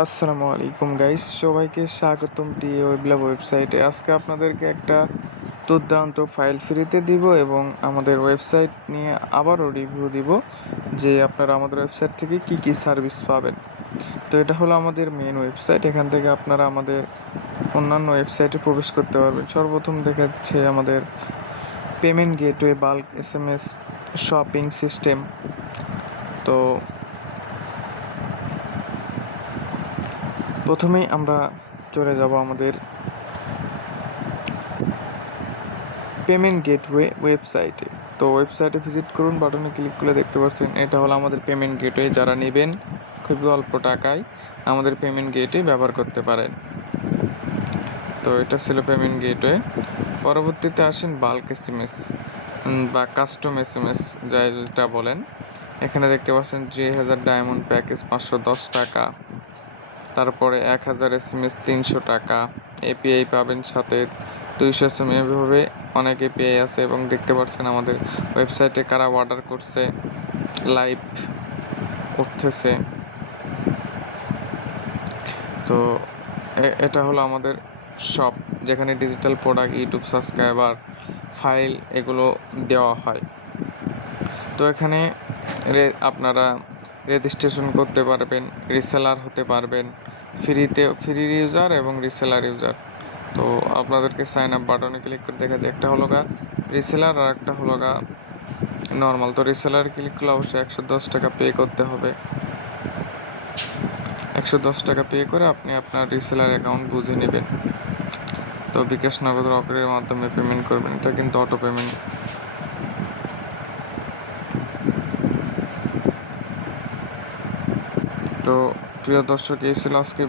আসসালামু আলাইকুম গাইস, সবাইকে স্বাগতম ওয়েবলা ওয়েবসাইটে। আজকে আপনাদেরকে একটা দুর্দান্ত ফাইল ফ্রিতে দিব এবং আমাদের ওয়েবসাইট নিয়ে আবারও রিভিউ দিব যে আপনারা আমাদের ওয়েবসাইট থেকে কি কি সার্ভিস পাবেন। তো এটা হলো আমাদের মেন ওয়েবসাইট। এখান থেকে আপনারা আমাদের অন্যান্য ওয়েবসাইটে প্রবেশ করতে পারবেন। সর্বপ্রথম দেখাচ্ছে আমাদের payment gateway, bulk SMS, shopping system. তো প্রথমেই আমরা চলে যাব আমাদের পেমেন্ট গেটওয়ে ওয়েবসাইটে। তো ওয়েবসাইটে ভিজিট করুন, বাটনে ক্লিক করে দেখতে পাচ্ছেন এটা হলো আমাদের পেমেন্ট গেটওয়ে। যারা নেবেন খুবই অল্প টাকায় আমাদের পেমেন্ট গেটওয়ে ব্যবহার করতে পারেন। তো এটা ছিল পেমেন্ট গেটওয়ে। পরবর্তীতে আসেন বাল্ক SMS বা কাস্টম SMS, যেটা বলেন। এখানে দেখতে পাচ্ছেন 3000 ডায়মন্ড প্যাকেজ 510 টাকা, তারপরে 1000 SMS 300 টাকা, এপিআই পাবেন সাথে 200 SMS। এভাবে অনেক এপিআই আছে এবং দেখতে পাচ্ছেন আমাদের ওয়েবসাইটে কারা অর্ডার করছে লাইভ উঠতেছে। তো এটা হলো আমাদের শপ, যেখানে digital product, YouTube subscriber, file এগুলো দেওয়া হয়। তো এখানে আপনারা রেজিস্ট্রেশন করতে পারবেন, রিসেলার হতে পারবেন, ফ্রি ইউজার এবং রিসেলার ইউজার। তো আপনাদেরকে সাইন আপ বাটনে ক্লিক করে দেখা যায় একটা হলো রিসেলার আর একটা হলো নর্মাল। তো রিসেলার ক্লিক করলে অবশ্যই 110 টাকা পে করতে হবে। 110 টাকা পে করে আপনি আপনার রিসেলার অ্যাকাউন্ট বুঝে নেবেন। তো বিকাশ, নগদ, রকেটের মাধ্যমে পেমেন্ট করবেন। এটা কিন্তু অটো পেমেন্ট। তো প্রিয় দর্শক, এই ছিল আজকে।